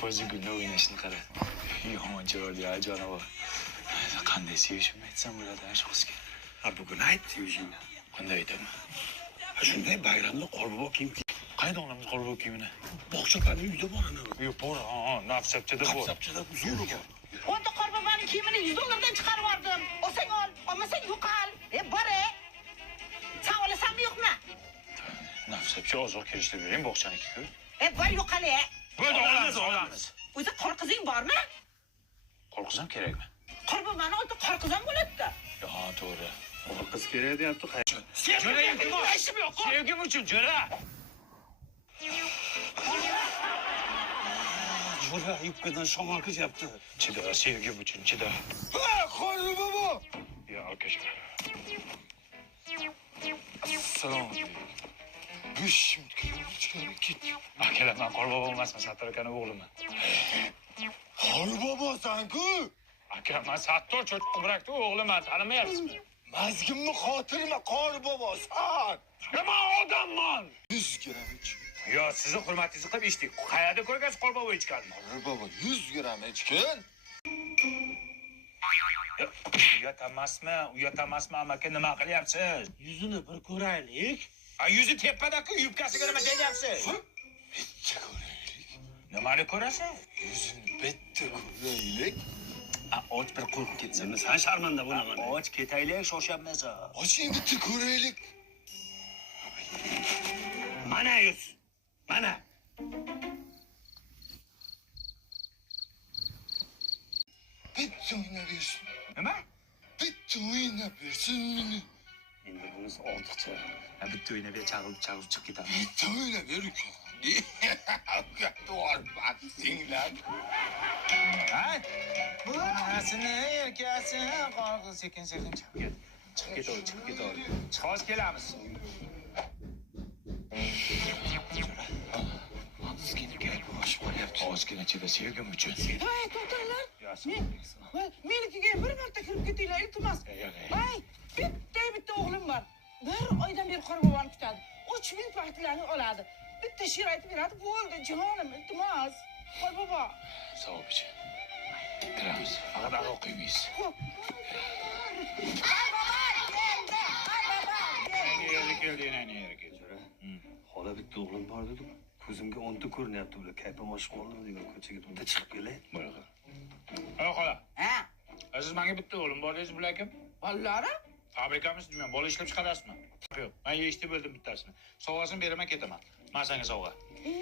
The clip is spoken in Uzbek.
Ko'zi gulni o'ynashini qara. Yomon chiroyli ya jonavar. Qanday sevishimni aytsam bo'ladi shu qizga. Ha bugun ayt sevishingni. Qanday aytaman? Ha shunday bayramda qorbobo kiyim Qayda olamiz qorbobo kiyimini? bog'chalarning uyida bor ana. Yo'q, bor, nafsapchada bor. Qassobchada zo'r bor. Onda qorboboning kiyimini 100 dollardan chiqarib yubordim. Olsang ol, olmasang yo'qol. Bor. Sen olasanmi yo'qmi? Nafsapcha ozoq kelishtirib bering bog'chaniki-ku. Bor yo'qali. Bo'ldi, olamiz. O'zi qorqizing bormi? Qo'rqsam kerakmi? Qorboboni oldi qorqizam bo'ladi-da. Yo'q, to'g'ri. Qiz kerak deyapti. Jo'ra, iltimos. Sevgim uchun jo'ra. Jo'ra yupkadan shamol qilyapti. Chida, sevgim uchun chida. Ha, qorbobo. Ya, akashka. Salom. Akalar, men qorbobo emasman, Sattor akaning o'g'liman. Qorbobosan-ku. Aka, men Sattor cho'chqibrakda o'g'liman, tanimayapsizmi? Mazgimni xotirma qorbobosan. Men odamman. 100 gram ich. Yo, sizni hurmatingizni qilib eshitdik. Qayerda ko'rgansiz qorbobo ichganmi? Qorbobo 100 gram ichkin. Uyatamasmi, amaki nima qilyapsiz? Yuzini bir ko'raylik. Yuzi tepada-ku, yubkasiga nima deyapsiz? Bitta ko'raylik. Nimani ko'rasiz? Yuzini bitta ko'raylik. Och bir qo'rqib ketsin. Sen sharmanda bo'laman. Och ketaylik, shoshyapmiz. Oching bitta ko'raylik. Mana yuz. Mana. Bitta o'ynab bersin. Nima? Bitta o'ynab bersin. Endi bunisi ortiqcha. Bitta o'ynab chaqirib chiqib ketamiz. Bitta o'ynab ber uka. To'g'ri, Ha? Anasini erkasi qorqib sekin-sekin chiqib ket. Chiqib ketadi. Chiqib kelamiz. Ozgina chida sevgim uchun. Voy, to'xtanglar. Menikiga bir marta kirib ketinglar, iltimos. Voy, bitta o'g'lim bor. Bir oydan beri qorboboni kutadi. 3 minut vaqtlarini oladi. Bitta she'r aytib beradi, bo'ldi, jonim, iltimos. Qorbobo. Savob-chi. Kiramiz. Faqat aro qo'ymaysiz. Keldi, Xola bitta o'g'lim bor dedim. Ko'zimga 10 ta ko'rinyapti ular. Kaypam oshib qoldimi degan ko'chaga bitta chiqib kelay. Bo'ladi. Xola. Ha, Siz menga bitta o'g'lim bor dedingiz, bular kim? bolalari? Fabrikamiz deyman, bola ishlab chiqarasizmi? Yo'q, men eshitib bildim bittasini. Sovg'asini beraman, ketaman. Men senga sovg'a.